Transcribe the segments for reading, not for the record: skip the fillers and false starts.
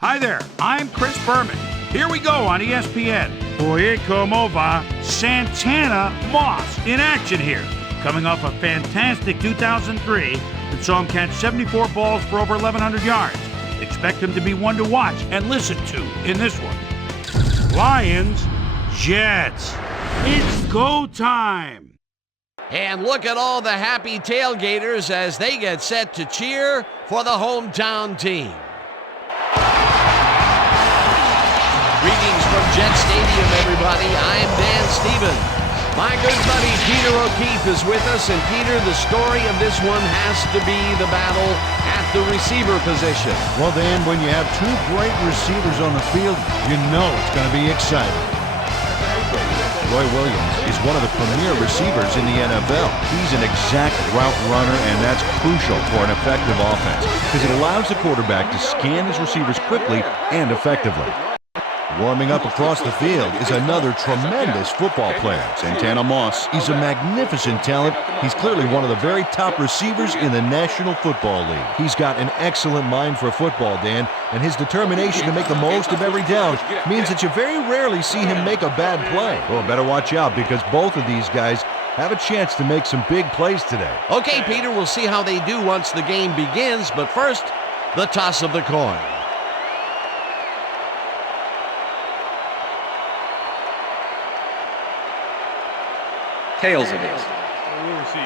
Hi there, I'm Chris Berman. Here we go on ESPN. Oye, como va? Santana Moss in action here. Coming off a fantastic 2003 that saw him catch 74 balls for over 1,100 yards. Expect him to be one to watch and listen to in this one. Lions, Jets. It's go time. And look at all the happy tailgaters as they get set to cheer for the hometown team. Greetings from Jet Stadium, everybody. I'm Dan Stevens. My good buddy Peter O'Keefe is with us, and Peter, the story of this one has to be the battle at the receiver position. Well, Dan, when you have two great receivers on the field, you know it's going to be exciting. Roy Williams is one of the premier receivers in the NFL. He's an exact route runner, and that's crucial for an effective offense because it allows the quarterback to scan his receivers quickly and effectively. Warming up across the field is another tremendous football player. Santana Moss is a magnificent talent. He's clearly one of the very top receivers in the National Football League. He's got an excellent mind for football, Dan, and his determination to make the most of every down means that you very rarely see him make a bad play. Well, better watch out because both of these guys have a chance to make some big plays today. Okay, Peter, we'll see how they do once the game begins, but first, the toss of the coin. Tails it is. We'll see.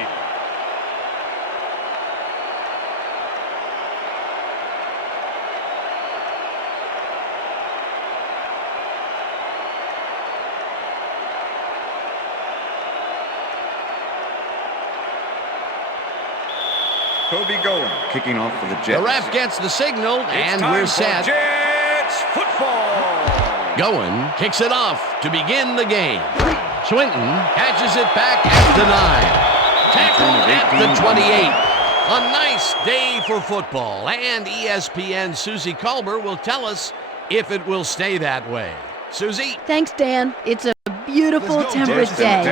Kobe going, kicking off for the Jets. The ref gets the signal, and we're set. Jets football. Going, kicks it off to begin the game. Swinton catches it back at the 9. Tackled at the 28. A nice day for football, and ESPN's Susie Colbert will tell us if it will stay that way. Susie? Thanks, Dan. It's a beautiful, temperate day.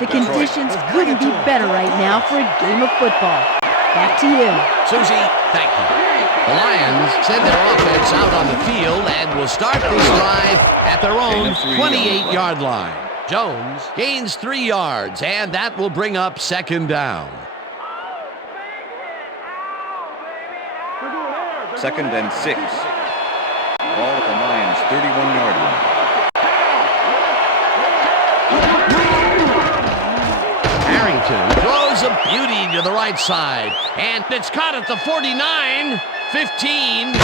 The conditions couldn't be better right now for a game of football. Back to you. Susie, thank you. The Lions send their offense out on the field and will start this drive at their own 28-yard line. Jones gains 3 yards, and that will bring up second down. Second and 6. Ball at the Lions' 31-yard line. Harrington throws a beauty to the right side, and it's caught at the 49, 15, 5,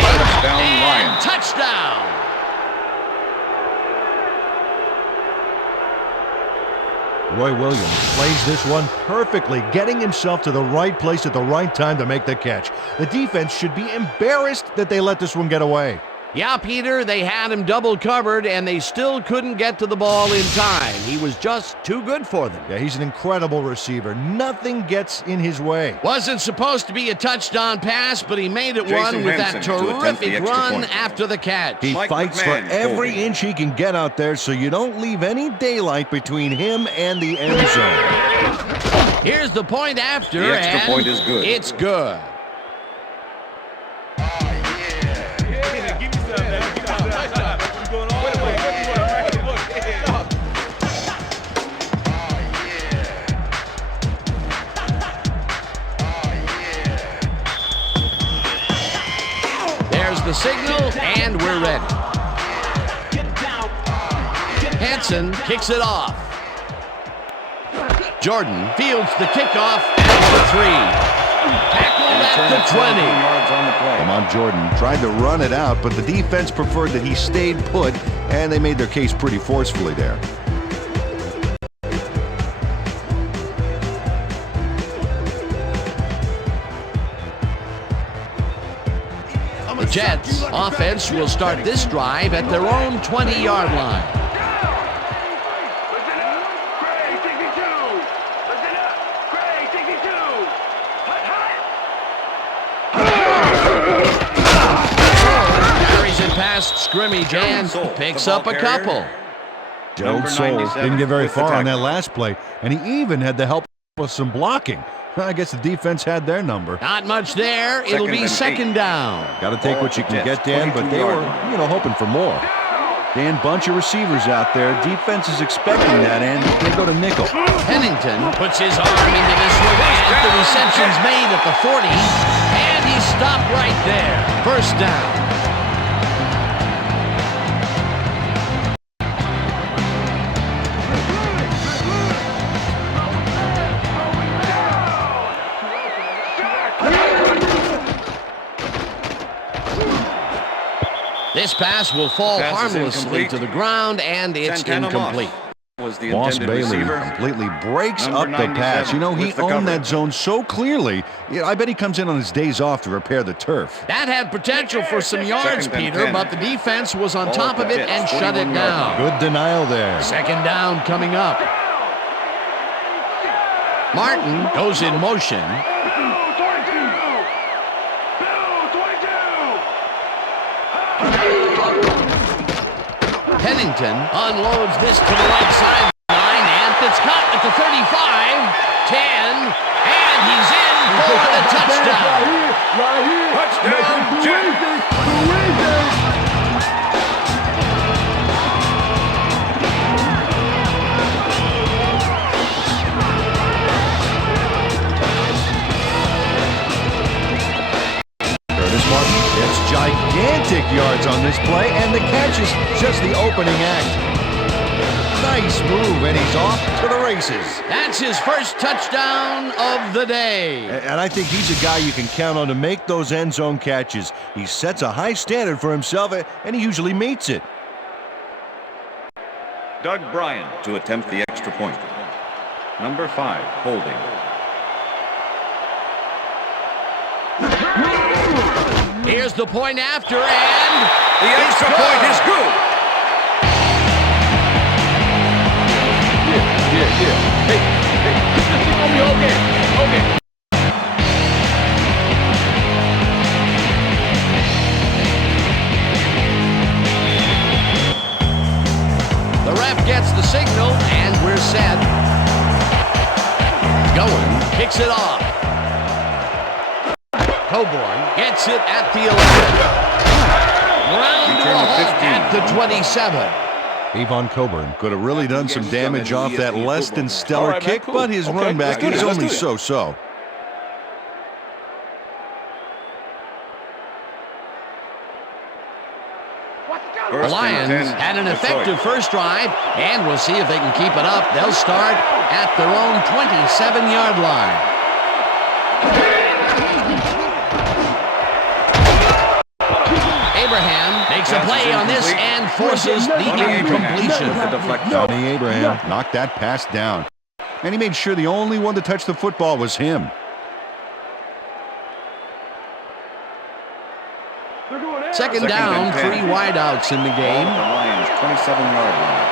Touchdown, and Lions. touchdown. Roy Williams plays this one perfectly, getting himself to the right place at the right time to make the catch. The defense should be embarrassed that they let this one get away. Yeah, Peter, they had him double covered, and they still couldn't get to the ball in time. He was just too good for them. Yeah, he's an incredible receiver. Nothing gets in his way. Wasn't supposed to be a touchdown pass, but he made it Jason one with that Henson to attempt the terrific extra run point. after the catch. He Mike fights for McMahon every holding. inch he can get out there so you don't leave any daylight between him and the end zone. Here's the point after, The extra and point is good. It's good. There's the signal, and we're ready. Hansen kicks it off. Jordan fields the kickoff at the 3. Tackled at the 20. Yards on the play. Come on, Jordan tried to run it out, but the defense preferred that he stayed put, and they made their case pretty forcefully there. The Jets offense will start this drive at their own 20-yard line. Carries it past scrimmage and picks up a couple. Jones Soul didn't get very far on that last play, and he even had the help of some blocking. I guess the defense had their number. Not much there. It'll be second down. Got to take what you can get, Dan, but they were, hoping for more. Dan, bunch of receivers out there. Defense is expecting that, and they go to nickel. Pennington puts his arm into this one, and the reception's made at the 40, and he stopped right there. First down. This pass will fall harmlessly to the ground, and it's incomplete. Moss Bailey completely breaks up the pass. He owned that zone so clearly. I bet he comes in on his days off to repair the turf. That had potential for some yards, Peter, but the defense was on top of it and shut it down. Good denial there. Second down coming up. Martin goes in motion. Pennington unloads this to the right sideline, and it's caught at the 35, 10, and he's in for the touchdown. Curtis Martin gets gigantic yards on this play, and the catch is just the opening act. Nice move, and he's off to the races. That's his first touchdown of the day. And I think he's a guy you can count on to make those end zone catches. He sets a high standard for himself, and he usually meets it. Doug Bryan to attempt the extra point. Number 5, holding. Here's the point after, and the extra point is good. Yeah. Hey. Okay. The ref gets the signal, and we're set. Going, kicks it off. Coburn gets it at the 11. Round to a halt at the 27. Avon Coburn could have really done some damage off that less than stellar kick, but his run back is only so-so. The Lions had an effective first drive, and we'll see if they can keep it up. They'll start at their own 27-yard line. Abraham makes a play on this and forces the incompletion. Johnny Abraham knocked that pass down, and he made sure the only one to touch the football was him. Second down, 3 wideouts in the game. The Lions 27-yard line.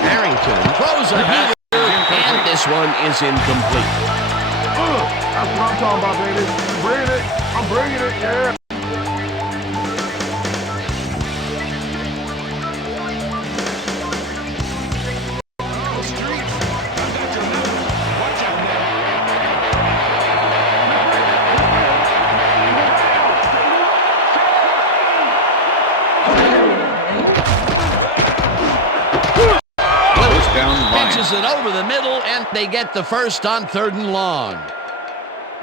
Harrington throws a heater, and this one is incomplete. That's what I'm talking about, baby. I'm bringing it, yeah. Pitches it over the middle, and they get the first on 3rd and long.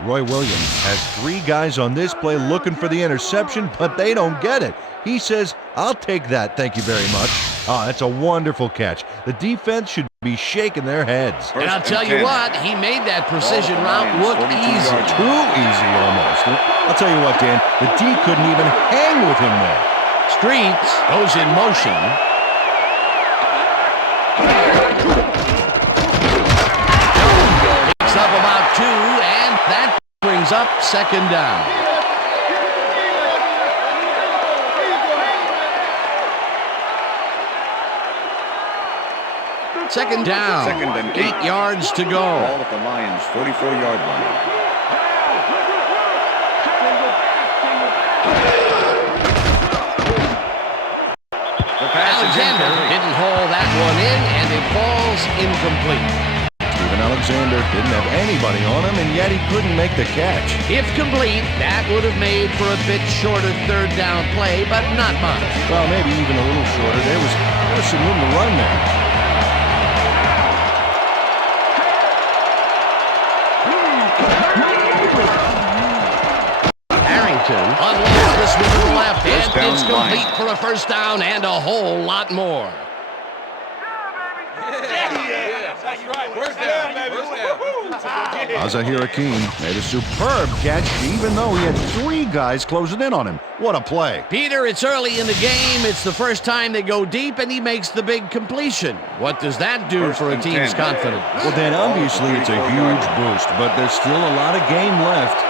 Roy Williams has 3 guys on this play looking for the interception, but they don't get it. He says, "I'll take that, thank you very much." Oh, that's a wonderful catch. The defense should be shaking their heads. And I'll tell you what, he made that precision route look easy. Too easy almost. I'll tell you what, Dan, the D couldn't even hang with him there. Streets goes in motion. Picks up about 2, and that brings up 2nd down. Second down. 2nd and 8 yards to go. Ball at the Lions' 44-yard line. Alexander didn't haul that one in, and it falls incomplete. Steven Alexander didn't have anybody on him, and yet he couldn't make the catch. If complete, that would have made for a bit shorter third down play, but not much. Well, maybe even a little shorter. There was some room to run there. Unloads this one to the left, and it's complete for a first down and a whole lot more. Azahir Hakeem made a superb catch, even though he had 3 guys closing in on him. What a play. Peter, it's early in the game. It's the first time they go deep, and he makes the big completion. What does that do for a team's confidence? Well, Dan, obviously it's a huge boost, but there's still a lot of game left.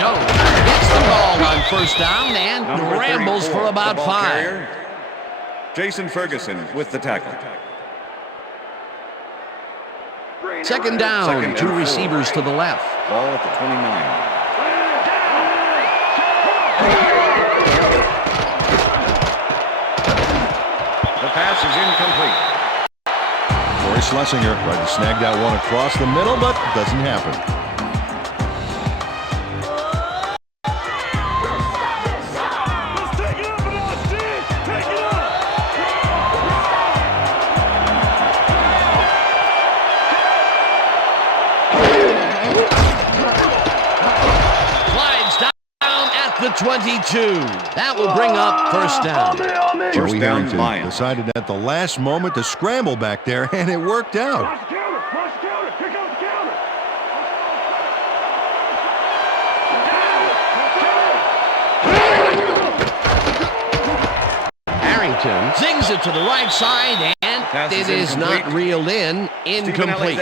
Jones gets the ball on first down and rambles for about 5. Jason Ferguson with the tackle. Second down, 2 receivers to the left. Ball at the 29. The pass is incomplete. Corey Schlesinger tried to snag that one across the middle, but it doesn't happen. The 22. That will bring up first down. Joey Harrington decided at the last moment to scramble back there, and it worked out. Harrington zings it to the right side, and it is not reeled in. Incomplete.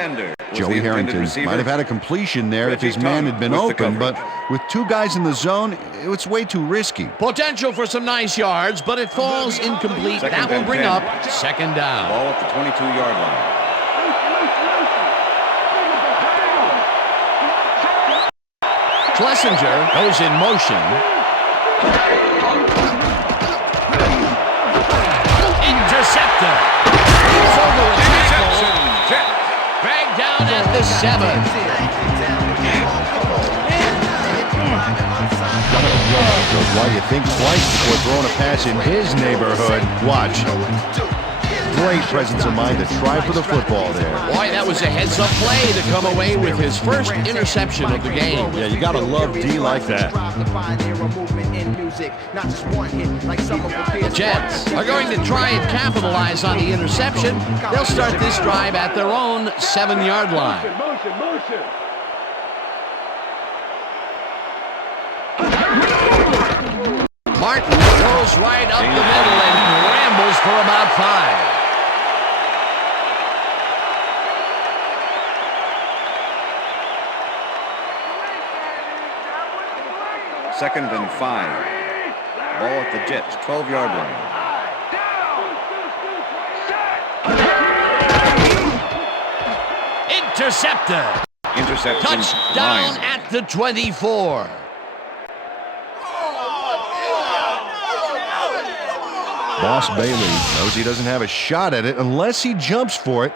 Joey Harrington might have had a completion there if his man had been open, but with 2 guys in the zone, it's way too risky. Potential for some nice yards, but it falls incomplete. That will bring up second down. Ball at the 22-yard line. Schlesinger goes in motion. Interceptor. He's over a tackle. Dragged down at the 7. Shows why you think twice before throwing a pass in his neighborhood. Watch. Great presence of mind to try for the football there. Boy, that was a heads-up play to come away with his first interception of the game. Yeah, you gotta love D like that. The Jets are going to try and capitalize on the interception. They'll start this drive at their own 7-yard line. Martin goes right up the middle and rambles for about 5. Second and 5. Ball at the Jets, 12-yard line. Interceptor. Interception. Touchdown at the 24. Boss Bailey knows he doesn't have a shot at it unless he jumps for it.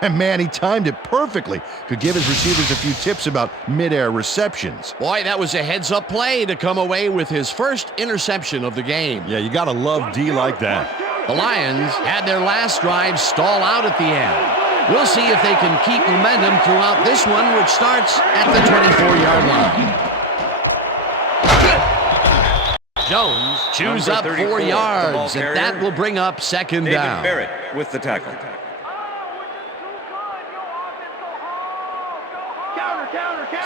And man, he timed it perfectly. Could give his receivers a few tips about mid-air receptions. Boy, that was a heads-up play to come away with his first interception of the game. Yeah, you gotta love D like that. The Lions had their last drive stall out at the end. We'll see if they can keep momentum throughout this one, which starts at the 24-yard line. Jones chews up 4 yards, and that will bring up second down. David Barrett with the tackle.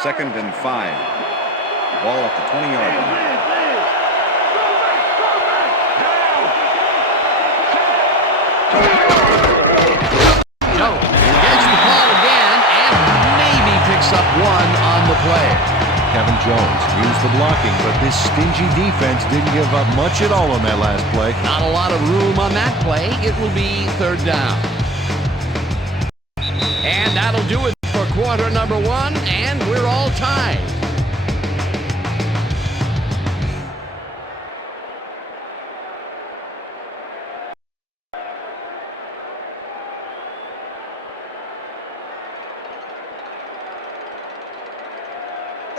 Second and 5. Ball at the 20-yard line. Jones gets the ball again and maybe picks up 1 on the play. Kevin Jones used the blocking, but this stingy defense didn't give up much at all on that last play. Not a lot of room on that play. It will be third down. And that'll do it for quarter number 1, and we're all tied.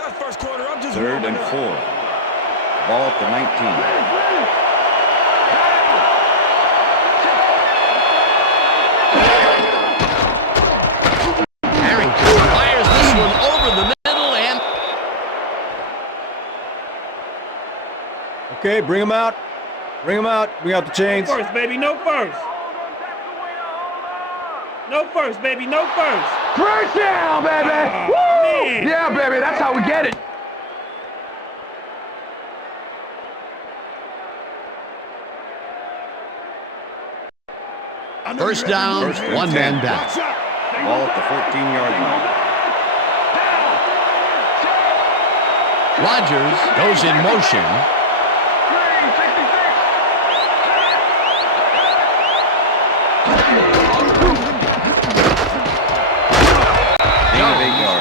Third and 4. Ball at the 19. Fires this one over the middle and... Okay, bring him out. Bring him out. Bring out the chains. No first, baby. No first. No first, baby. No first. First down, baby. Woo! Man. Yeah, baby. That's how we get it. First down, First and one 10. man down. Ball at the 14-yard line. Rodgers goes in motion.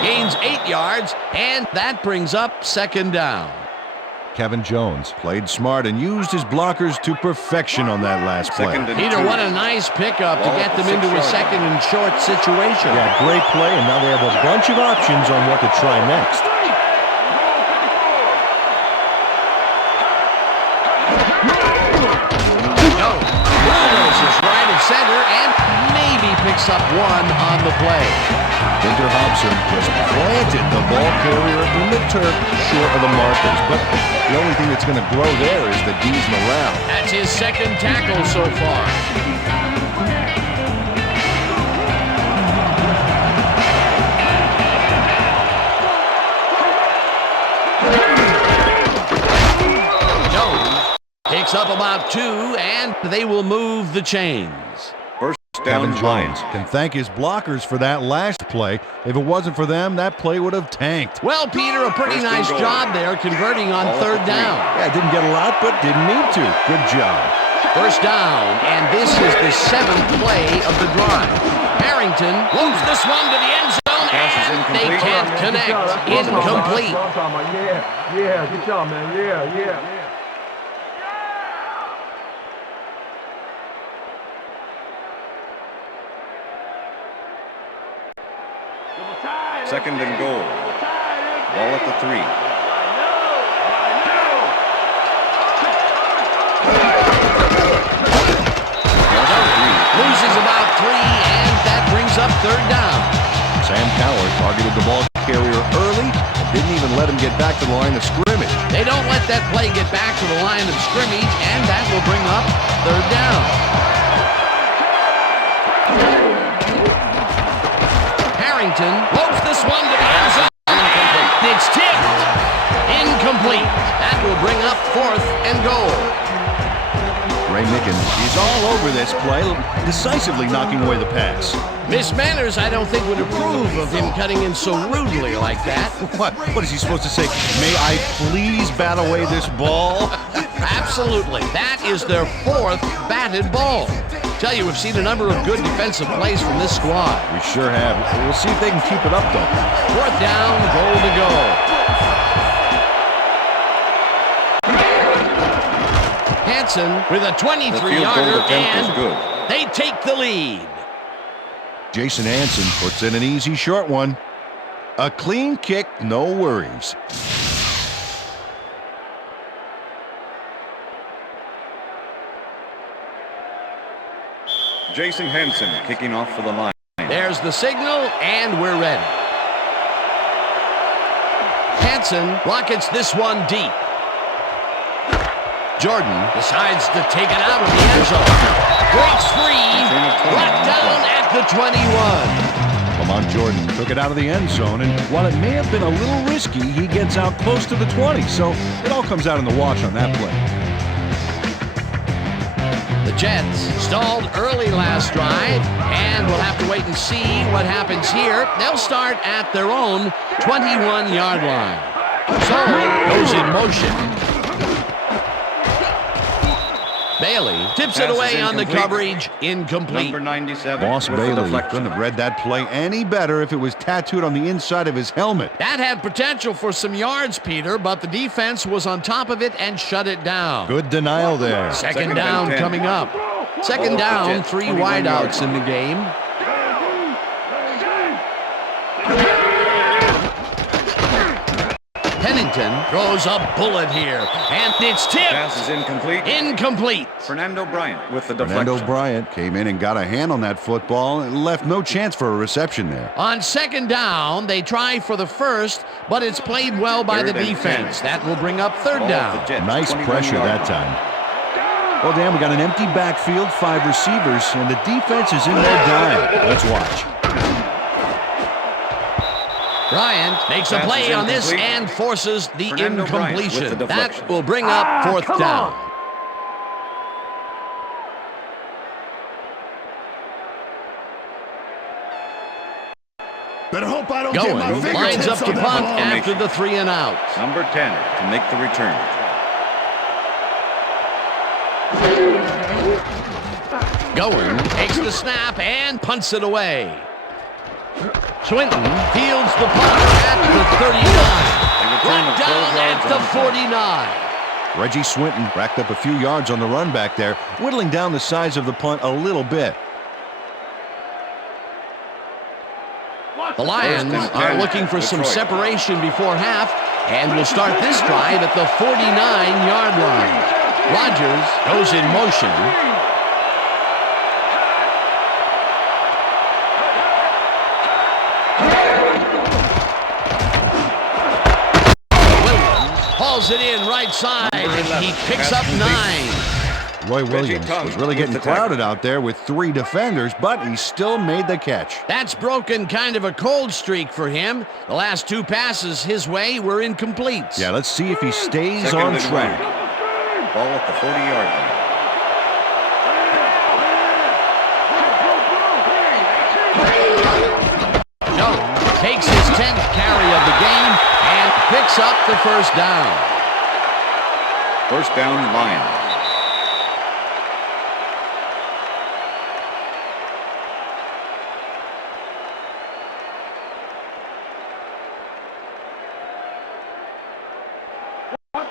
Gains 8 yards, and that brings up second down. Kevin Jones played smart and used his blockers to perfection on that last play. Second and Peter, 2. what a nice pickup to Ball get at them the into a 6-yard second line. and short situation. Yeah, great play, and now they have a bunch of options on what to try next. Bulldozes right of center and maybe picks up one on the play. Victor Hobson was planted the ball carrier in the turf short of the markers, but the only thing that's going to grow there is the D's morale. That's his second tackle so far. Jones picks up about 2, and they will move the chains. First down, Kevin Lions. Jones can thank his blockers for that last play. If it wasn't for them, that play would have tanked. Well, Peter, a pretty First and nice goal. job there converting on Ball at third the 3. down. Yeah, didn't get a lot, but didn't need to. Good job. First down, and this is the 7th play of the drive. Harrington moves this one to the end zone, Pass is and they incomplete. can't connect. Incomplete. Yeah, good job, man. Yeah. Second and goal. Ball at the 3. Loses about 3, and that brings up third down. Sam Coward targeted the ball carrier early and didn't even let him get back to the line of scrimmage. They don't let that play get back to the line of scrimmage, and that will bring up third down. Harrington lopes this one to the end zone. It's tipped. Incomplete. That will bring up 4th and goal. Ray Mickens is all over this play, decisively knocking away the pass. Miss Manners, I don't think, would approve of him cutting in so rudely like that. What is he supposed to say? May I please bat away this ball? Absolutely. That is their 4th batted ball. Tell you, we've seen a number of good defensive plays from this squad. We sure have. We'll see if they can keep it up, though. 4th down, goal to go. Hansen with a The field goal 23-yarder, attempt is and good. they take the lead. Jason Hansen puts in an easy short one. A clean kick, no worries. Jason Henson kicking off for the line. There's the signal, and we're ready. Hansen rockets this one deep. Jordan decides to take it out of the end zone. Breaks free, brought down at the 21. Lamont Jordan took it out of the end zone, and while it may have been a little risky, he gets out close to the 20, so it all comes out in the wash on that play. The Jets stalled early last drive, and we'll have to wait and see what happens here. They'll start at their own 21-yard line. So goes in motion. Bailey tips it Pass is away on the incomplete. coverage. Incomplete. Number 97. Boss with the Bailey deflection. couldn't have read that play any better if it was tattooed on the inside of his helmet. That had potential for some yards, Peter, but the defense was on top of it and shut it down. Good denial there. Second and down 10. coming up. Second down, Jets, 3 21 wideouts yards. in the game. Harrington throws a bullet here, and it's tipped. Pass is incomplete. Incomplete. Fernando Bryant with the deflection. Fernando Bryant came in and got a hand on that football and left no chance for a reception there. On second down, they try for the first, but it's played well by the defense. That will bring up third down. Nice pressure that time. Well, Dan, we got an empty backfield, 5 receivers, and the defense is in their dime. Let's watch. Bryant makes a play on this and forces the incompletion. That will bring up fourth down. Better hope I don't Going, get my lines up fingertips to on that punt ball. after the 3 and out. Number 10 to make the return. Going, takes the snap and punts it away. Swinton fields the punt at the 39. Brought down at the 49. Reggie Swinton racked up a few yards on the run back there, whittling down the size of the punt a little bit. The Lions are looking for some separation before half and will start this drive at the 49-yard line. Rodgers goes in motion. Hauls it in right side, and he picks up 9. Roy Williams was really getting crowded out there with 3 defenders, but he still made the catch. That's broken kind of a cold streak for him. The last 2 passes his way were incomplete. Yeah, let's see if he stays Second on and track. Ball at the 40-yard line. Jones takes his 10th carry of the game and picks up the first down. First down, Lions.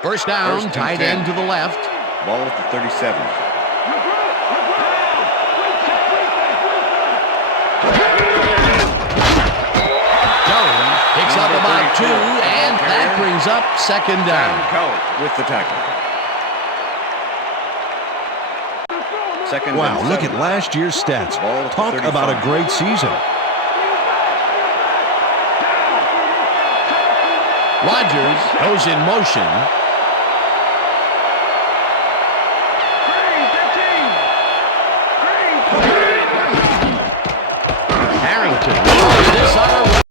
First down, First and tight 10. end to the left. Ball at the 37. Jones picks up about 2, and that brings up second down. Cowell with the tackle. Second Wow, and look 7. at last year's stats. Ball at the Talk about a 35. great season. Rodgers goes in motion. Harrington throws this on a run,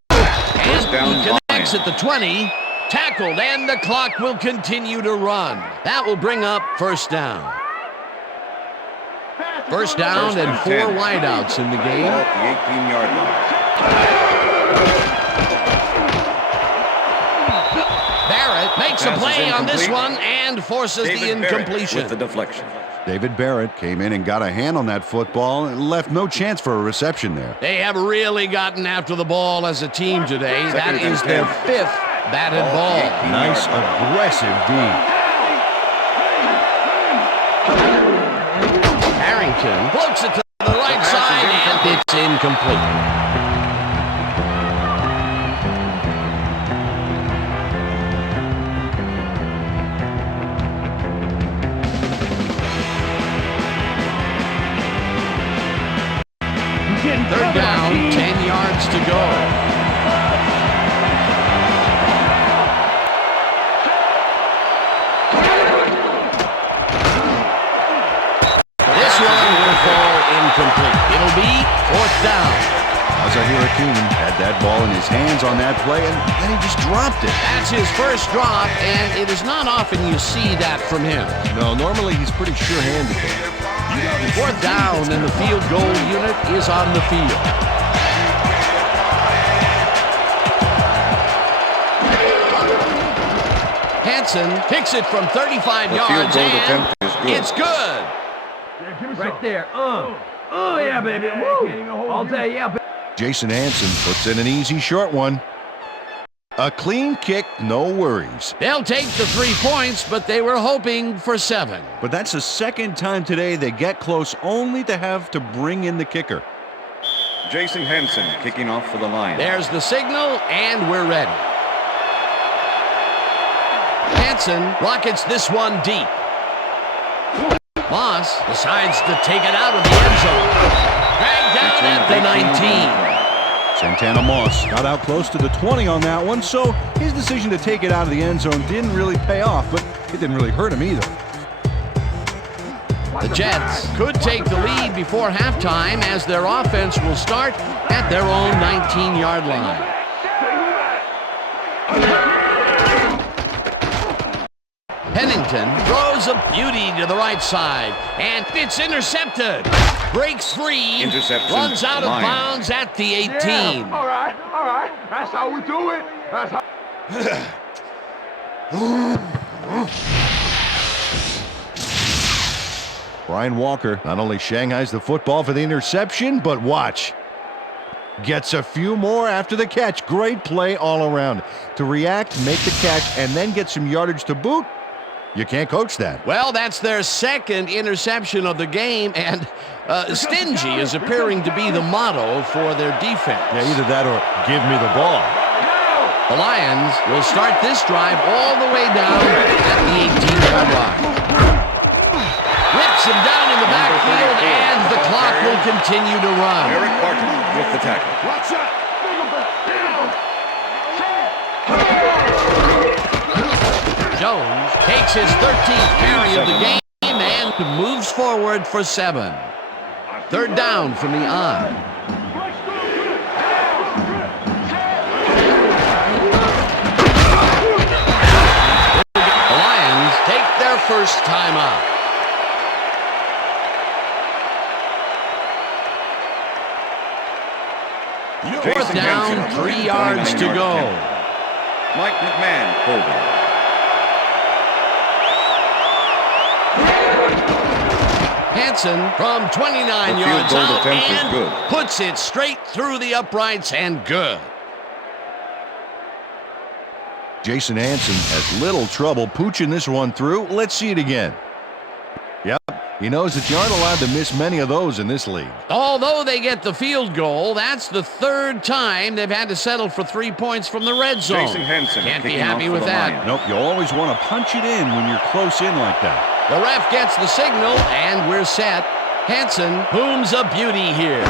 and down, he connects Lions. at the 20. Tackled, and the clock will continue to run. That will bring up first down. First down First and and 4 10. wideouts in the Ball game. at the 18-yard line. Barrett makes a Pass is play on this incomplete. one and forces the David Barrett incompletion. with the deflection. David Barrett came in and got a hand on that football and left no chance for a reception there. They have really gotten after the ball as a team today. That Second and is their 10. 5th batted ball. Nice, aggressive D. Harrington floats it to the right side, and it's incomplete. Third down, 10 yards to go. This one will fall incomplete. It'll be fourth down. Zahir Akeem had that ball in his hands on that play, and then he just dropped it. That's his first drop, and it is not often you see that from him. No, normally he's pretty sure-handed there. Fourth down, and the field goal unit is on the field. Hansen kicks it from 35 The yards, field goal and attempt is good. it's good. Right there. Oh, yeah, baby. Woo. All day, yeah, baby. Jason Hansen puts in an easy short one. A clean kick, no worries. They'll take the 3 points, but they were hoping for 7. But that's the second time today they get close only to have to bring in the kicker. Jason Hansen kicking off for the Lions. There's the signal, and we're ready. Hansen rockets this one deep. Moss decides to take it out of the end zone. Dragged down at the 19. Santana Moss got out close to the 20 on that one, so his decision to take it out of the end zone didn't really pay off, but it didn't really hurt him either. The Jets could take the lead before halftime as their offense will start at their own 19-yard line. Pennington throws a beauty to the right side, and it's intercepted. Breaks free, Interception, runs out of Lions. bounds at the 18. Yeah, all right. That's how we do it. That's how. Brian Walker not only shanghais the football for the interception, but watch. Gets a few more after the catch. Great play all around. To react, make the catch, and then get some yardage to boot. You can't coach that. Well, that's their second interception of the game, and stingy is appearing to be the motto for their defense. Yeah, either that or give me the ball. The Lions will start this drive all the way down at the 18-yard line. Rips him down in the backfield, and the clock will continue to run. Eric Barton with the tackle. Watch out. Jones takes his 13th carry of the game and moves forward for 7. Third down from the I. The Lions take their first time out. Fourth down, 3 yards to go. Mike McMahon holding. Hansen from 29 The yards field goal out attempt is and good. puts it straight through the uprights and good. Jason Hansen has little trouble pooching this one through. Let's see it again. Yep, he knows that you aren't allowed to miss many of those in this league. Although they get the field goal, that's the third time they've had to settle for 3 points from the red zone. Jason Hansen Can't be kicking happy off for with the that. Lions. Nope, you always want to punch it in when you're close in like that. The ref gets the signal, and we're set. Hansen booms a beauty here.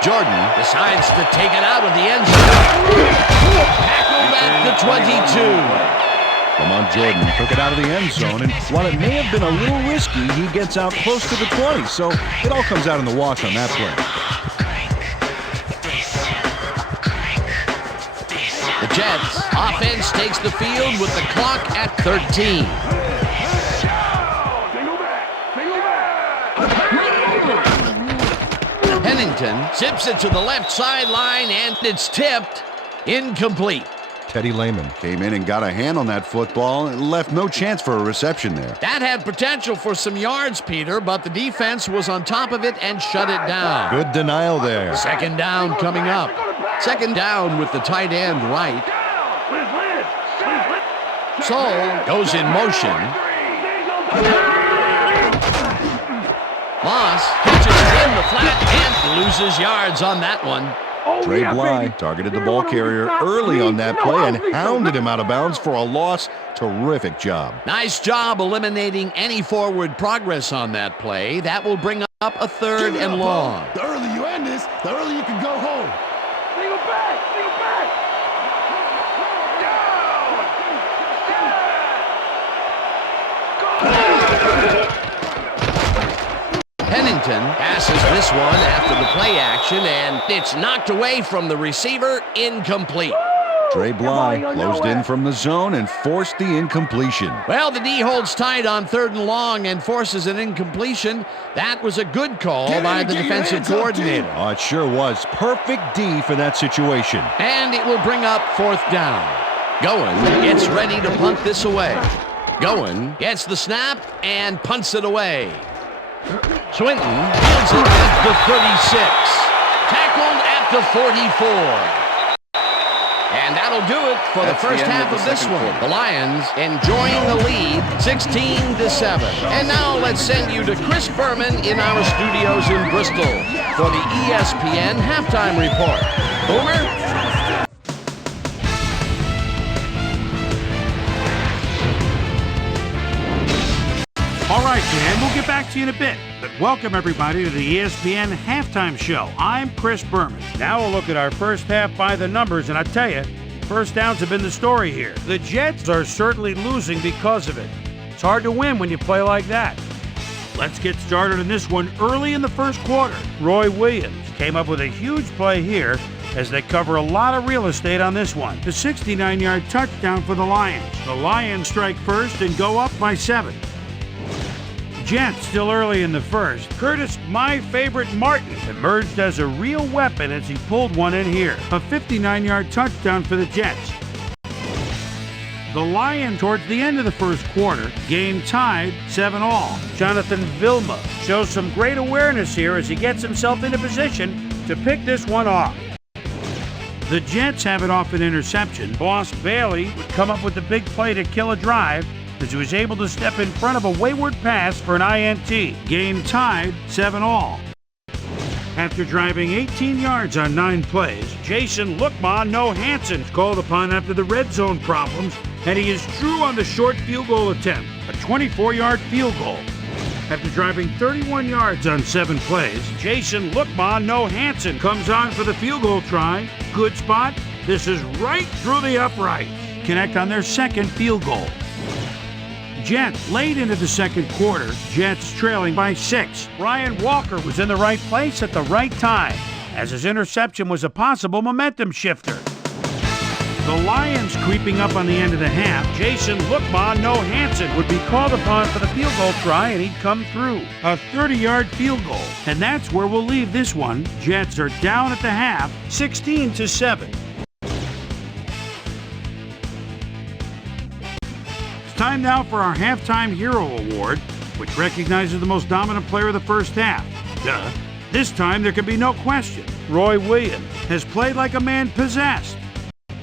Jordan decides to take it out of the end zone. Tackled at the 22. Lamont Jordan took it out of the end zone, and while it may have been a little risky, he gets out close to the 20, so it all comes out in the wash on that play. The Jets offense takes the field with the clock at 13. Pennington zips it to the left sideline, and it's tipped. Incomplete. Teddy Lehman came in and got a hand on that football and left no chance for a reception there. That had potential for some yards, Peter, but the defense was on top of it and shut it down. Good denial there. Second down coming up. Second down with the tight end right. Saul goes in motion. Moss catches it in the flat and loses yards on that one. Trey Bly targeted the ball carrier early on that play and hounded him out of bounds for a loss. Terrific job. Nice job eliminating any forward progress on that play. That will bring up a third and long. The earlier you end this, the earlier you can go home. Single back, single back. Pennington passes this one after the play action, and it's knocked away from the receiver. Incomplete. Trey Bly closed in from the zone and forced the incompletion. Well, the D holds tight on third and long and forces an incompletion. That was a good call by the defensive coordinator. Oh, it sure was. Perfect D for that situation. And it will bring up fourth down. Goen gets ready to punt this away. Goen gets the snap and punts it away. Swinton fields it at the 36. Tackled at the 44. And that'll do it for the first half of this one. The Lions enjoying the lead 16-7. And now let's send you to Chris Berman in our studios in Bristol for the ESPN halftime report. Boomer? All right, Dan, we'll get back to you in a bit. But welcome, everybody, to the ESPN Halftime Show. I'm Chris Berman. Now we'll look at our first half by the numbers, and I tell you, first downs have been the story here. The Jets are certainly losing because of it. It's hard to win when you play like that. Let's get started in this one early in the first quarter. Roy Williams came up with a huge play here as they cover a lot of real estate on this one. The 69-yard touchdown for the Lions. The Lions strike first and go up by 7. Jets still early in the first. Curtis, my favorite Martin, emerged as a real weapon as he pulled one in here. A 59-yard touchdown for the Jets. The Lions, towards the end of the first quarter, game tied 7-7. Jonathan Vilma shows some great awareness here as he gets himself into position to pick this one off. The Jets have it off an interception. Boss Bailey would come up with the big play to kill a drive as he was able to step in front of a wayward pass for an INT. Game tied 7-7. After driving 18 yards on 9 plays, Jason Lookma Hansen is called upon after the red zone problems, and he is true on the short field goal attempt, a 24-yard field goal. After driving 31 yards on 7 plays, Jason Lookma Hansen comes on for the field goal try. Good spot. This is right through the upright. Connect on their second field goal. Jets late into the second quarter, Jets trailing by 6. Ryan Walker was in the right place at the right time, as his interception was a possible momentum shifter. The Lions creeping up on the end of the half. Jason Lookma Hansen would be called upon for the field goal try, and he'd come through. A 30-yard field goal. And that's where we'll leave this one. Jets are down at the half, 16-7. Time now for our Halftime Hero Award, which recognizes the most dominant player of the first half. Duh. This time there can be no question. Roy Williams has played like a man possessed.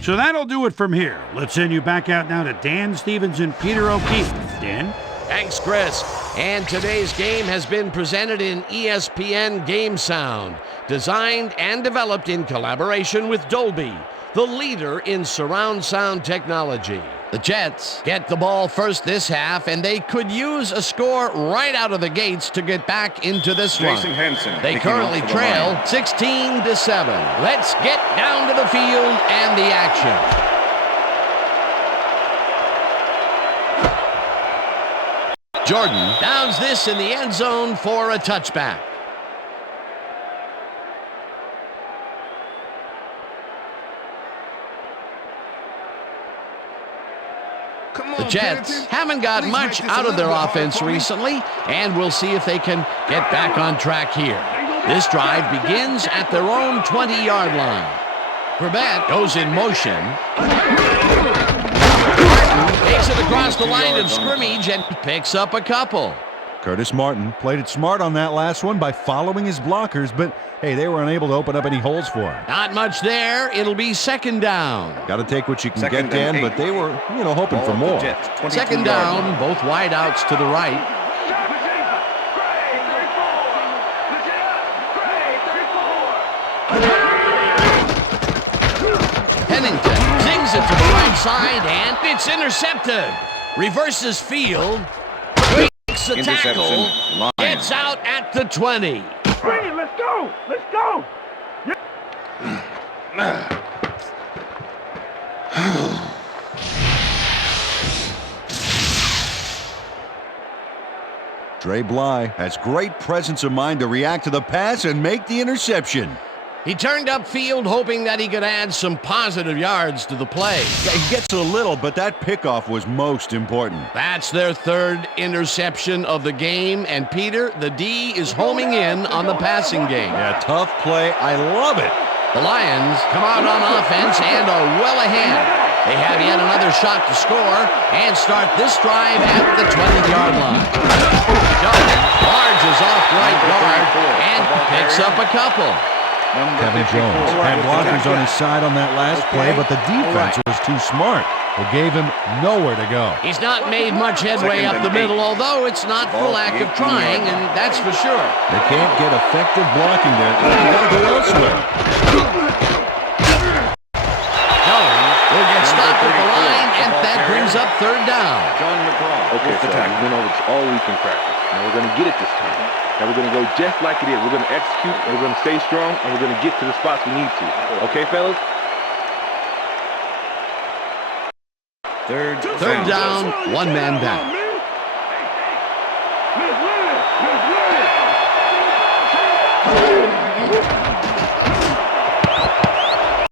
So that'll do it from here. Let's send you back out now to Dan Stevens and Peter O'Keefe. Dan? Thanks, Chris. And today's game has been presented in ESPN Game Sound, designed and developed in collaboration with Dolby, the leader in surround sound technology. The Jets get the ball first this half, and they could use a score right out of the gates to get back into this one. They currently trail 16-7. Let's get down to the field and the action. Jordan downs this in the end zone for a touchback. The Jets haven't got much out of their offense recently, and we'll see if they can get back on track here. This drive begins at their own 20-yard line. Corbett goes in motion. Takes it across the line of scrimmage and picks up a couple. Curtis Martin played it smart on that last one by following his blockers, but hey, they were unable to open up any holes for him. Not much there. It'll be second down. Got to take what you can get, Dan, but they were, hoping for more. Second down, both wideouts to the right. Pennington zings it to the right side, and it's intercepted. Reverses field. Breaks the tackle. Gets out at the 20. Bring it, let's go! Let's go! Dre Bly has great presence of mind to react to the pass and make the interception. He turned upfield hoping that he could add some positive yards to the play. Yeah, he gets a little, but that pickoff was most important. That's their third interception of the game, and Peter, the D is homing in on the passing game. Yeah, tough play. I love it. The Lions come out on offense and are well ahead. They have yet another shot to score and start this drive at the 20-yard line. Barges off right guard and picks up a couple. Kevin Jones had blockers on his side on that last play, but the defense was too smart. It gave him nowhere to go. He's not made much headway up the middle, although it's not for lack of trying, and that's for sure. They can't get effective blocking there. They got to go elsewhere. Will get stopped at the line, and that brings up third down. John McGraw. Okay, so we've been over all week in practice. Now we're going to get it this time. Now we're going to go just like it is. We're going to execute, and we're going to stay strong, and we're going to get to the spots we need to. Okay, fellas? Third down, one man down.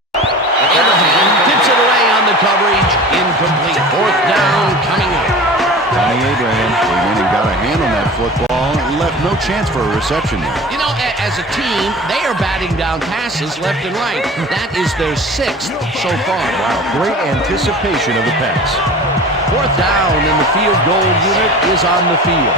Abraham tips it away on the coverage. Incomplete. Fourth down coming up. Johnny Abraham came in and got a hand on that football and left no chance for a reception there. You know, as a team, they are batting down passes left and right. That is their 6th so far. Wow, great anticipation of the pass. Fourth down, and the field goal unit is on the field.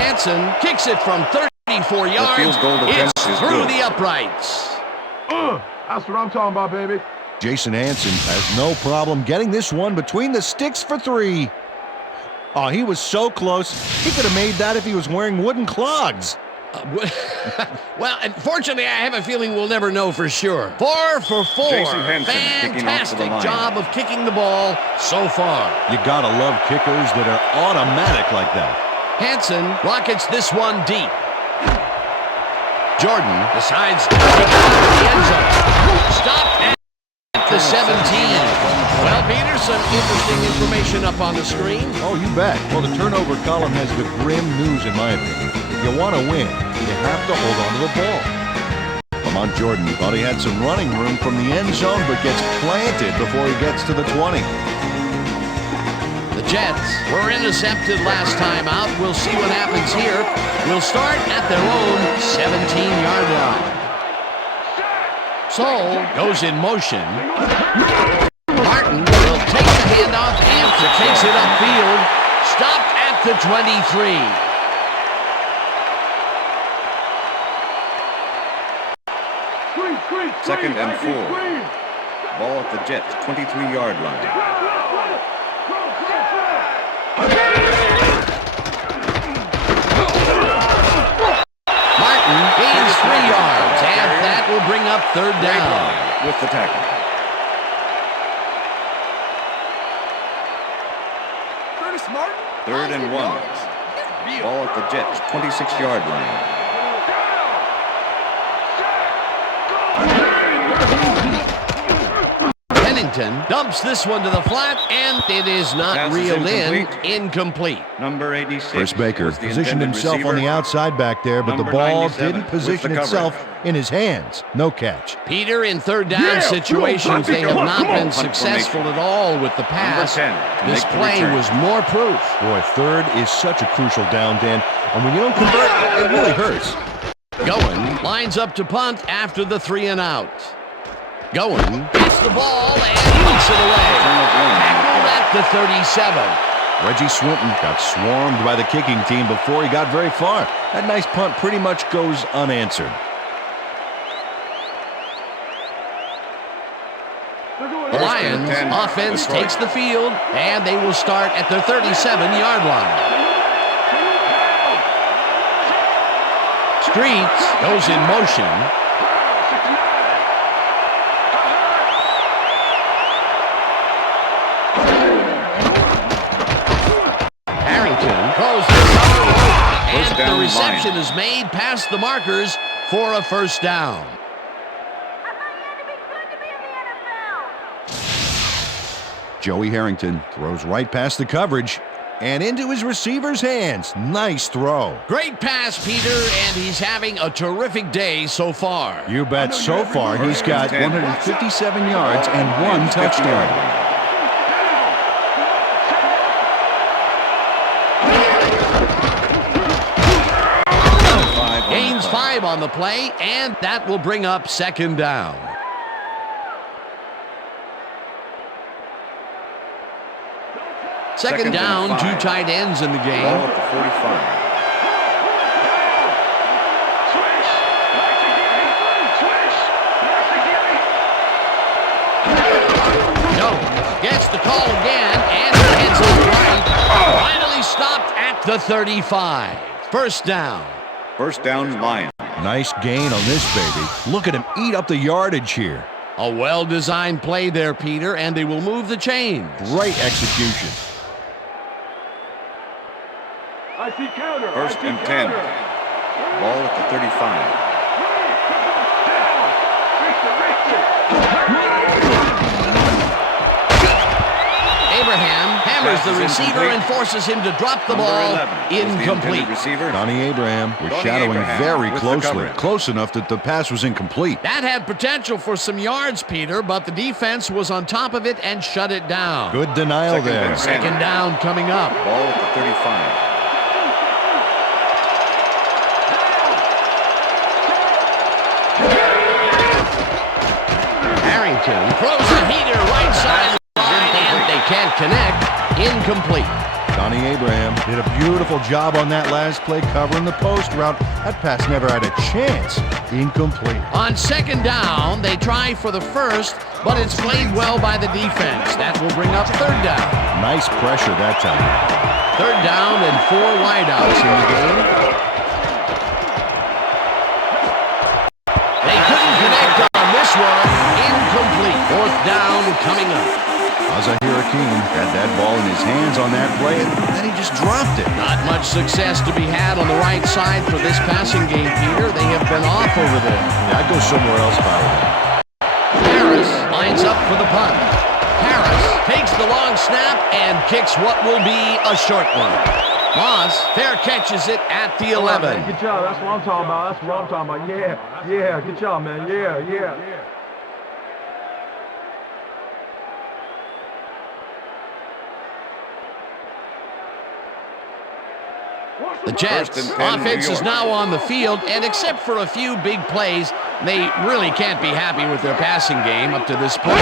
Hansen kicks it from 34 yards. field goal defense It's is through good. the uprights. That's what I'm talking about, baby. Jason Hansen has no problem getting this one between the sticks for 3. Oh, he was so close. He could have made that if he was wearing wooden clogs. Well, unfortunately, I have a feeling we'll never know for sure. 4 for 4. Jason Hansen kicking off for the Fantastic line. job of kicking the ball so far. You gotta love kickers that are automatic like that. Hansen rockets this one deep. Jordan decides to take it out of the end zone. Stopped at the 17. Well, Peter, some interesting information up on the screen. Oh, you bet. Well, the turnover column has the grim news in my opinion. If you want to win, you have to hold on to the ball. Lamont Jordan thought he had some running room from the end zone, but gets planted before he gets to the 20. The Jets were intercepted last time out. We'll see what happens here. We'll start at their own 17-yard line. Soul goes in motion. Martin will take the handoff and takes it upfield. Stopped at the 23. Second and 4. Ball at the Jets' 23-yard line. Martin gains 3 yards, and that will bring up third down. With the tackle. Third and 1. Ball at the Jets' 26-yard line. Pennington dumps this one to the flat, and it is not Pass is reeled in. incomplete. Incomplete. Number 86. Chris Baker was the positioned intended himself on the receiver. outside back there, but the Number ball 97 didn't with position the coverage. itself in his hands. No catch. Peter, in third down situations, they have not been successful at all with the pass. 10 to This make the play return. was more proof. Boy, third is such a crucial down, Dan. And when you don't convert, it really hurts. Goin lines up to punt after the 3 and out. Goin gets the ball and puts it away. Tackled at the 37. Reggie Swinton got swarmed by the kicking team before he got very far. That nice punt pretty much goes unanswered. The Lions offense takes the field, and they will start at their 37-yard line. Streets goes in motion. Harrington throws this out, First and down, the reception Lions. is made past the markers for a first down. Joey Harrington throws right past the coverage and into his receiver's hands. Nice throw. Great pass, Peter, and he's having a terrific day so far. You bet. So far, he's got 157 yards and 1 touchdown. Gains 5 on the play, and that will bring up second down. Second down, and 5. 2 tight ends in the Ball game. at the 45. Jones gets the call again, and he heads it right. Finally stopped at the 35. First down. First down, Lions. Nice gain on this baby. Look at him eat up the yardage here. A well-designed play there, Peter, and they will move the chains. Great execution. see counter. First and 10. Ball at the 35. Abraham hammers the receiver and forces him to drop the ball. Incomplete. Donnie Abraham was shadowing very closely, close enough that the pass was incomplete. That had potential for some yards, Peter, but the defense was on top of it and shut it down. Good denial there. Second down coming up. Ball at the 35. Harrington throws a heater right side line, and they can't connect. Incomplete. Donnie Abraham did a beautiful job on that last play covering the post route. That pass never had a chance. Incomplete. On second down, they try for the first, but it's played well by the defense. That will bring up third down. Nice pressure that time. Third down and 4 wideouts in the game. They couldn't connect on this one. Incomplete. Fourth down coming up. Hurricane had that ball in his hands on that play, and then he just dropped it. Not much success to be had on the right side for this passing game, Peter. They have been off over there. Yeah, I'd go somewhere else if I were there. Harris lines up for the punt. Harris takes the long snap and kicks what will be a short one. Moss fair catches it at the 11. Good job. That's what I'm talking about. That's what I'm talking about. Yeah. Good job, man. Yeah. The Jets' offense is now on the field, and except for a few big plays, they really can't be happy with their passing game up to this point.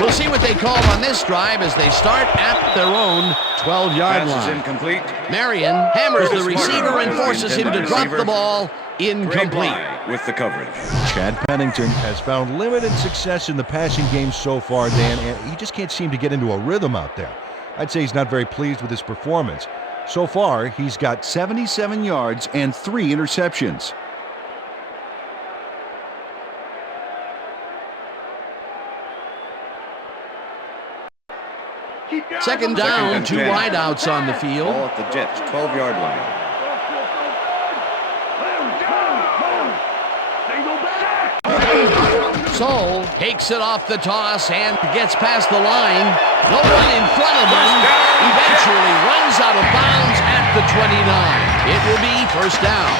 We'll see what they call on this drive as they start at their own 12-yard line. Incomplete. Marion hammers the receiver and forces him to drop the ball. Incomplete. With the coverage. Chad Pennington has found limited success in the passing game so far, Dan, and he just can't seem to get into a rhythm out there. I'd say he's not very pleased with his performance. So far, he's got 77 yards and 3 interceptions. Second down, 2 wideouts on the field. Ball at the Jets' 12-yard line. Soul takes it off the toss and gets past the line. No one in front of him. Eventually runs out of bounds at the 29. It will be first down.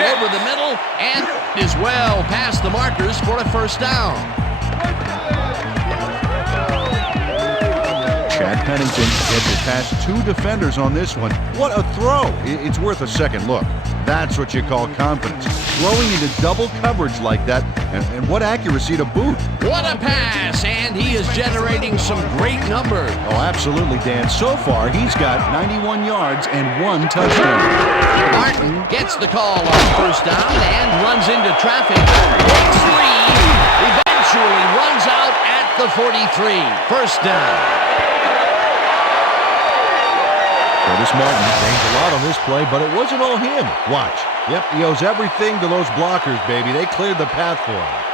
Over the middle and is well past the markers for a first down. Chad Pennington gets it past 2 defenders on this one. What a throw! It's worth a second look. That's what you call confidence. Throwing into double coverage like that, and what accuracy to boot. What a pass, and he is generating some great numbers. Oh, absolutely, Dan. So far, he's got 91 yards and 1 touchdown. Martin gets the call on first down and runs into traffic. Takes 3, eventually runs out at the 43. First down. Curtis Martin gained a lot on this play, but it wasn't all him. Watch. Yep, he owes everything to those blockers, baby. They cleared the path for him.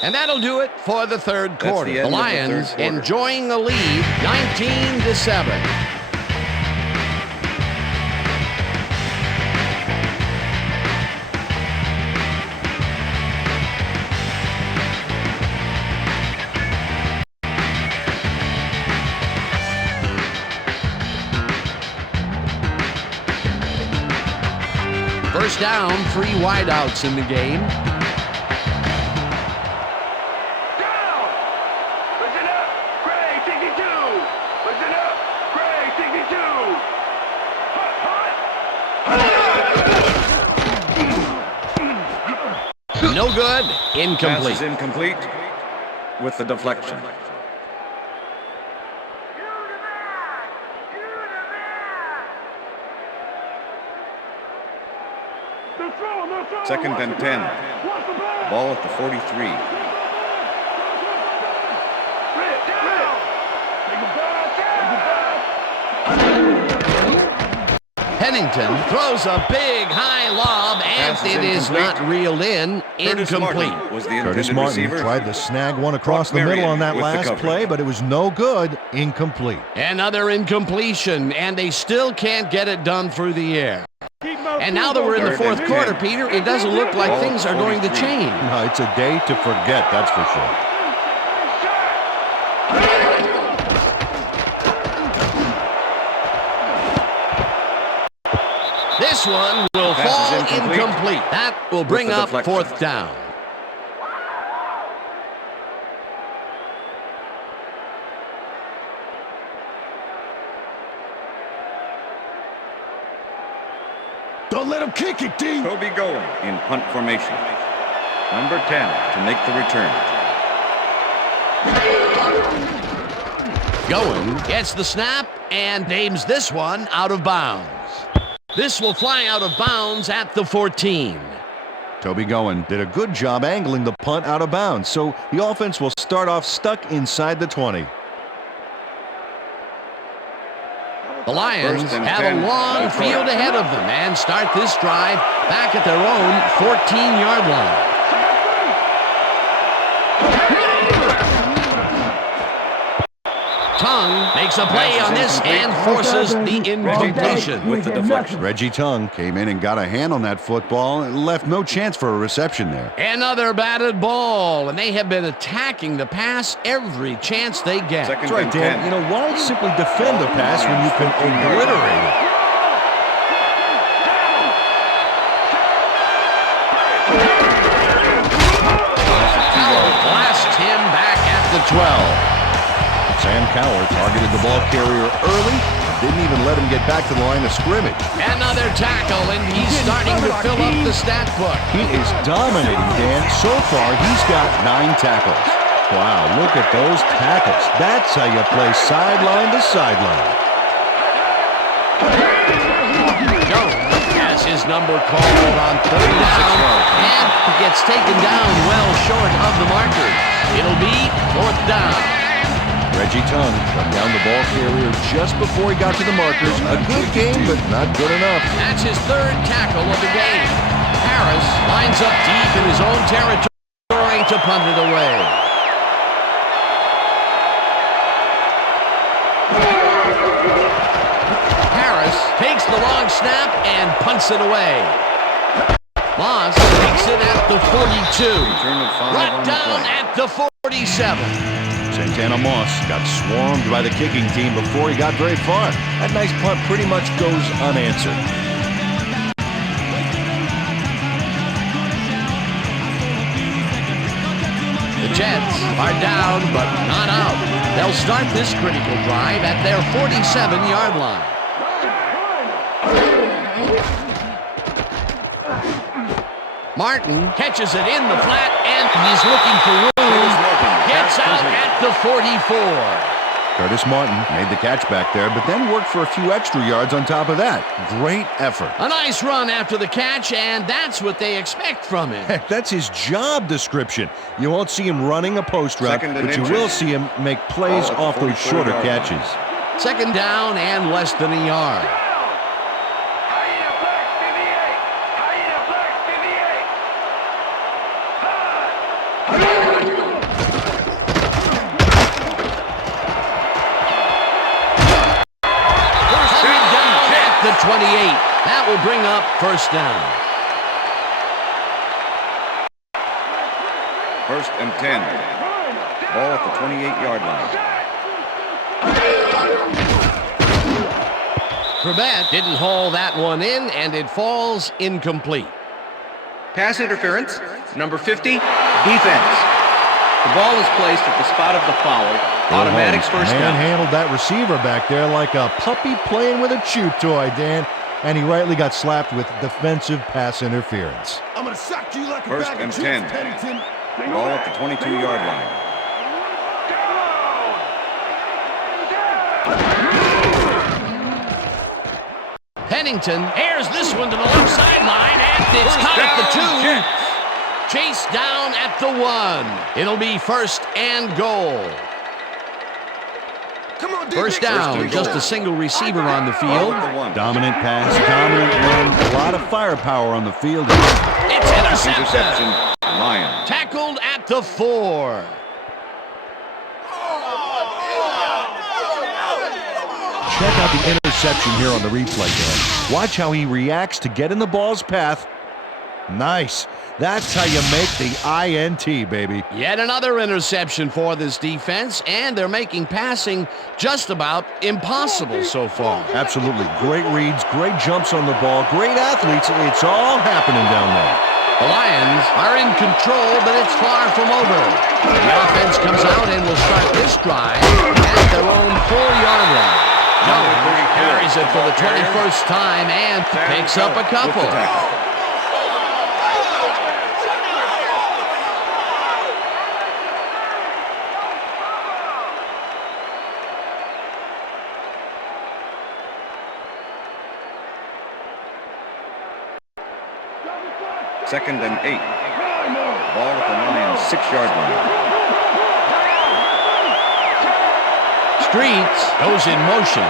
And that'll do it for the third quarter. The Lions enjoying the lead, 19-7. First down, 3 wideouts in the game. No good. Incomplete. Pass is incomplete with the deflection. Second and 10. Ball at the 43. Pennington throws a big high lob, and it is not reeled in. Incomplete. Was the Curtis intended Martin receiver. tried to snag one across the Marion middle on that with the last coverage. play, but it was no good. Incomplete. Another incompletion, and they still can't get it done through the air. And now that we're in the fourth quarter, Peter, it doesn't look like things are going to change. No, it's a day to forget, that's for sure. This one will Pass fall is incomplete. incomplete. That will bring the up deflection. fourth down. Don't let him kick it, D. Toby going in punt formation. Number 10 to make the return. Going gets the snap and aims this one out of bounds. This will fly out of bounds at the 14. Toby Goen did a good job angling the punt out of bounds, so the offense will start off stuck inside the 20. The Lions First and have 10. a long field ahead of them and start this drive back at their own 14-yard line. Tongue makes a play on this and forces the incompletion. With the deflection. Reggie Tongue came in and got a hand on that football and left no chance for a reception there. Another batted ball, and they have been attacking the pass every chance they get. Second That's right, and Dan. 10. You know, why simply defend the pass when you can obliterate it? Blast him back at the 12. Sam Cowher targeted the ball carrier early, didn't even let him get back to the line of scrimmage. Another tackle, and he's starting to fill up the stat book. He is dominating, Dan. So far, he's got 9 tackles. Wow, look at those tackles. That's how you play sideline to sideline. Jones has his number called on third down, and gets taken down well short of the marker. It'll be fourth down. Reggie Tongue cut down the ball carrier just before he got to the markers. A good game, but not good enough. That's his third tackle of the game. Harris lines up deep in his own territory to punt it away. Harris takes the long snap and punts it away. Moss takes it at the 42. Return of 5 Brought on the down play. at the 47. Santana Moss got swarmed by the kicking team before he got very far. That nice punt pretty much goes unanswered. The Jets are down, but not out. They'll start this critical drive at their 47-yard line. Martin catches it in the flat, and he's looking for room. Gets out at the 44. Curtis Martin made the catch back there, but then worked for a few extra yards on top of that. Great effort. A nice run after the catch, and that's what they expect from him. Heck, that's his job description. You won't see him running a post route, Second and but you inches. will see him make plays Ball off at the those shorter 44-yard line. catches. Second down and less than a yard. The 28. That will bring up first down. First and 10. Ball at the 28-yard line. Trebet didn't haul that one in, and it falls incomplete. Pass interference, number 50, defense. The ball is placed at the spot of the foul. Automatic first down. Manhandled that receiver back there like a puppy playing with a chew toy, Dan. And he rightly got slapped with defensive pass interference. I'm gonna sock you like a First bag and of 10. chips, Pennington. Ball at the 22-yard line. Pennington airs this one to the left sideline, and it's caught at the 2. Chased down at the 1. It'll be 1st and goal. First down, just a single receiver on the field. Dominant pass, dominant run, a lot of firepower on the field. It's interception. Lions. Tackled at the 4. Check out the interception here on the replay there. Watch how he reacts to get in the ball's path. Nice. That's how you make the INT, baby. Yet another interception for this defense, and they're making passing just about impossible so far. Absolutely. Great reads, great jumps on the ball, great athletes. It's all happening down there. The Lions are in control, but it's far from over. The offense comes out and will start this drive at their own 4-yard line. Jones carries it for the 21st time and picks up a couple. Second and 8. Ball at the Lions' 6-yard line. Streets goes in motion.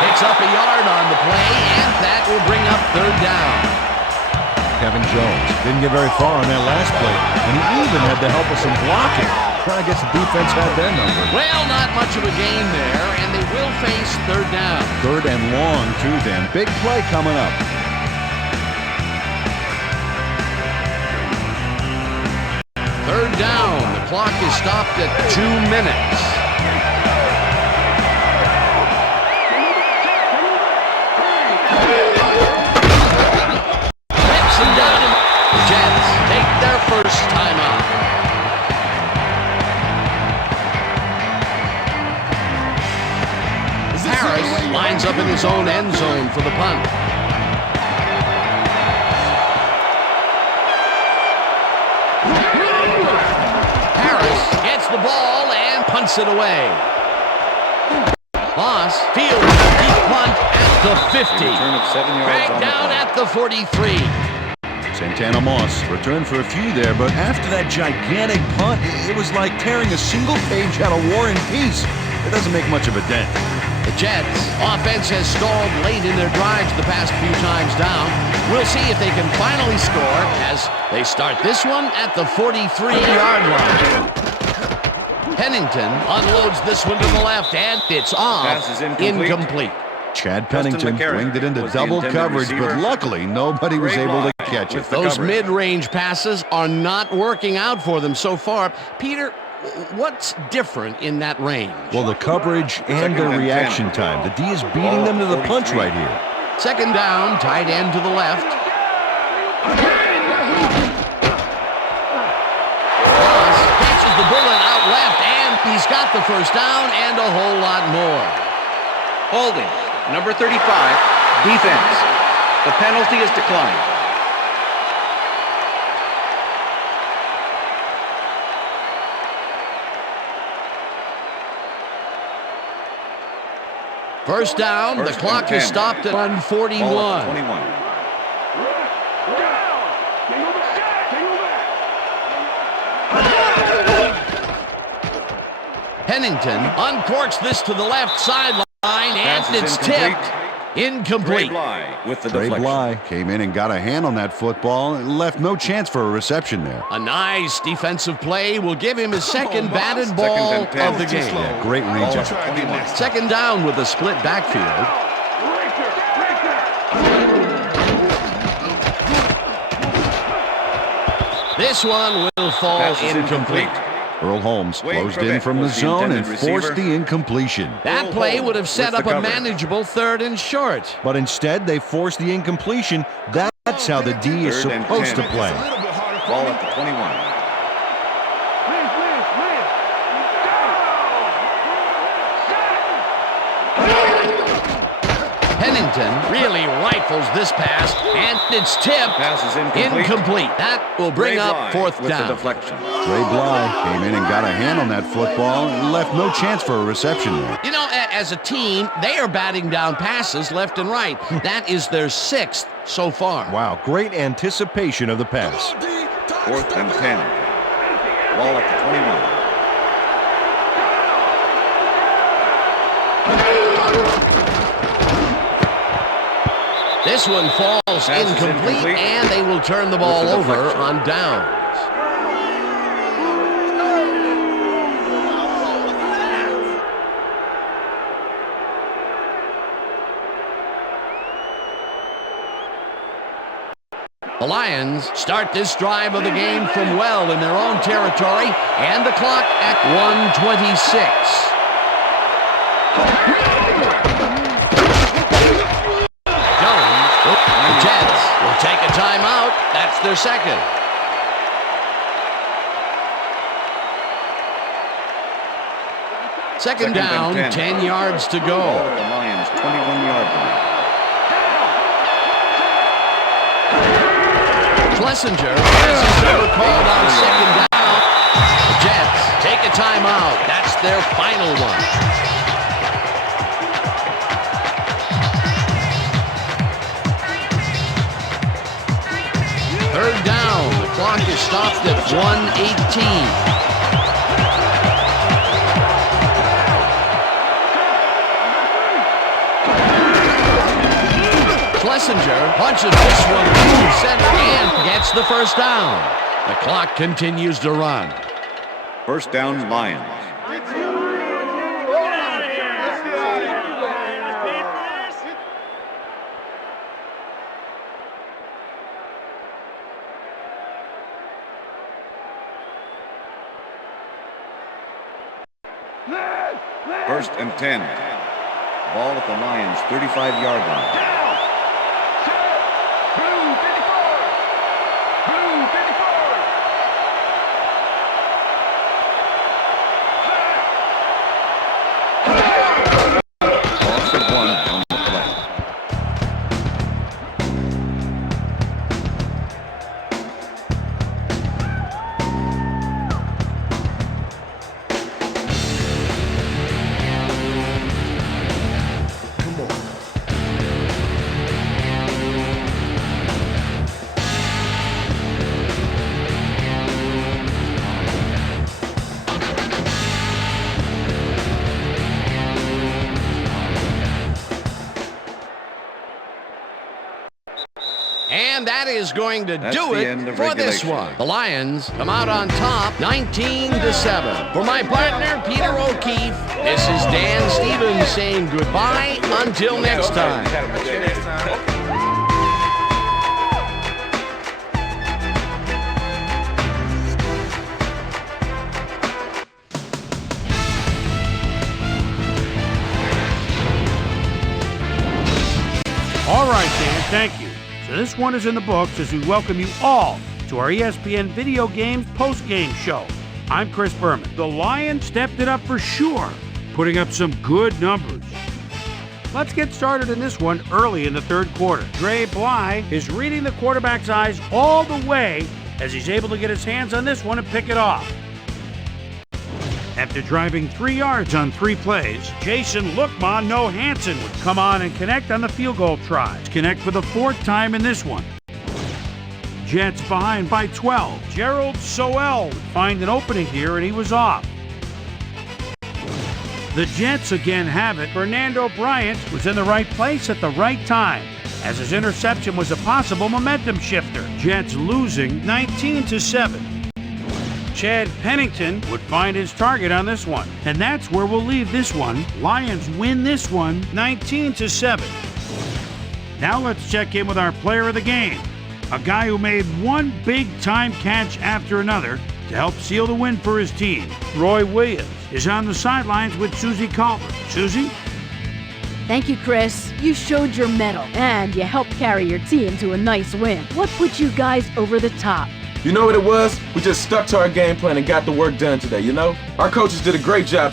Picks up a yard on the play, and that will bring up 3rd down. Kevin Jones didn't get very far on that last play, and he even had the help of some blocking. I guess the defense had their number. Well, not much of a gain there, and they will face 3rd down. 3rd and long, too, then. Big play coming up. Third down. The clock is stopped at 2 minutes. Flips him down. The Jets take their first timeout. Harris lines up in his own end zone for the punt. Harris gets the ball and punts it away. Moss fields a deep punt at the 50. Dragged down at the 43. Santana Moss returned for a few there, but after that gigantic punt, it was like tearing a single page out of War and Peace. It doesn't make much of a dent. The Jets' offense has stalled late in their drives the past few times down. We'll see if they can finally score as they start this one at the 43-yard line. Pennington unloads this one to the left, and it's off. Incomplete. Chad Pennington winged it into double coverage, but luckily nobody was able to catch it. Those mid-range passes are not working out for them so far. Peter, what's different in that range? Well, the coverage and their reaction time. The D is beating them to the punch right here. Second down, tight end to the left. Moss catches the bullet out left, and he's got the first down and a whole lot more. Holding, number 35, defense. The penalty is declined. First down, the clock is stopped at 1:41. Pennington uncorks this to the left sideline, and it's tipped. Incomplete. Trey Bly came in and got a hand on that football and left no chance for a reception there. A nice defensive play will give him his second batted ball of the game. Yeah, great region. Second down with a split backfield. This one will fall incomplete. Earl Holmes closed in from the zone and forced the incompletion. That play would have set up a manageable 3rd and short. But instead, they forced the incompletion. That's how the D is supposed to play. Ball at the 21. Pennington really rifles this pass, and it's tipped. Pass is Incomplete. That will bring up fourth with down. the deflection. Ray Bly came in and got a hand on that football and left no chance for a reception there. You know, as a team, they are batting down passes left and right. That is their 6th so far. Wow, great anticipation of the pass. 4th and 10. Ball at the 21. This one falls incomplete, and they will turn the ball over on downs. The Lions start this drive of the game from well in their own territory, and the clock at 1:26. The Jets will take a timeout. That's their second. Second down, 10 yards to go. The Lions, 21-yard line. Schlesinger has his number called on second down. The Jets take a timeout. That's their final one. Third down. The clock is stopped at 1:18. Schlesinger punches this one through center and gets the first down. The clock continues to run. First down, Lions. First and 10. Ball at the Lions' 35-yard line. And that is going to do it for regulation. this one. The Lions come out on top, 19-7. For my partner, Peter O'Keefe, this is Dan Stevens saying goodbye until next time. All right, Dan, thank you. So this one is in the books as we welcome you all to our ESPN Video Games post-game show. I'm Chris Berman. The Lions stepped it up for sure, putting up some good numbers. Let's get started in this one early in the third quarter. Ray Bly is reading the quarterback's eyes all the way as he's able to get his hands on this one and pick it off. After driving 3 yards on 3 plays, Jason Lookman No Hansen would come on and connect on the field goal try. Connect for the 4th time in this one. Jets behind by 12. Gerald Soel would find an opening here, and he was off. The Jets again have it. Fernando Bryant was in the right place at the right time, as his interception was a possible momentum shifter. Jets losing 19-7. Chad Pennington would find his target on this one. And that's where we'll leave this one. Lions win this one 19-7. Now let's check in with our player of the game, a guy who made one big-time catch after another to help seal the win for his team. Roy Williams is on the sidelines with Susie Culver. Susie? Thank you, Chris. You showed your mettle, and you helped carry your team to a nice win. What put you guys over the top? You know what it was? We just stuck to our game plan and got the work done today, you know? Our coaches did a great job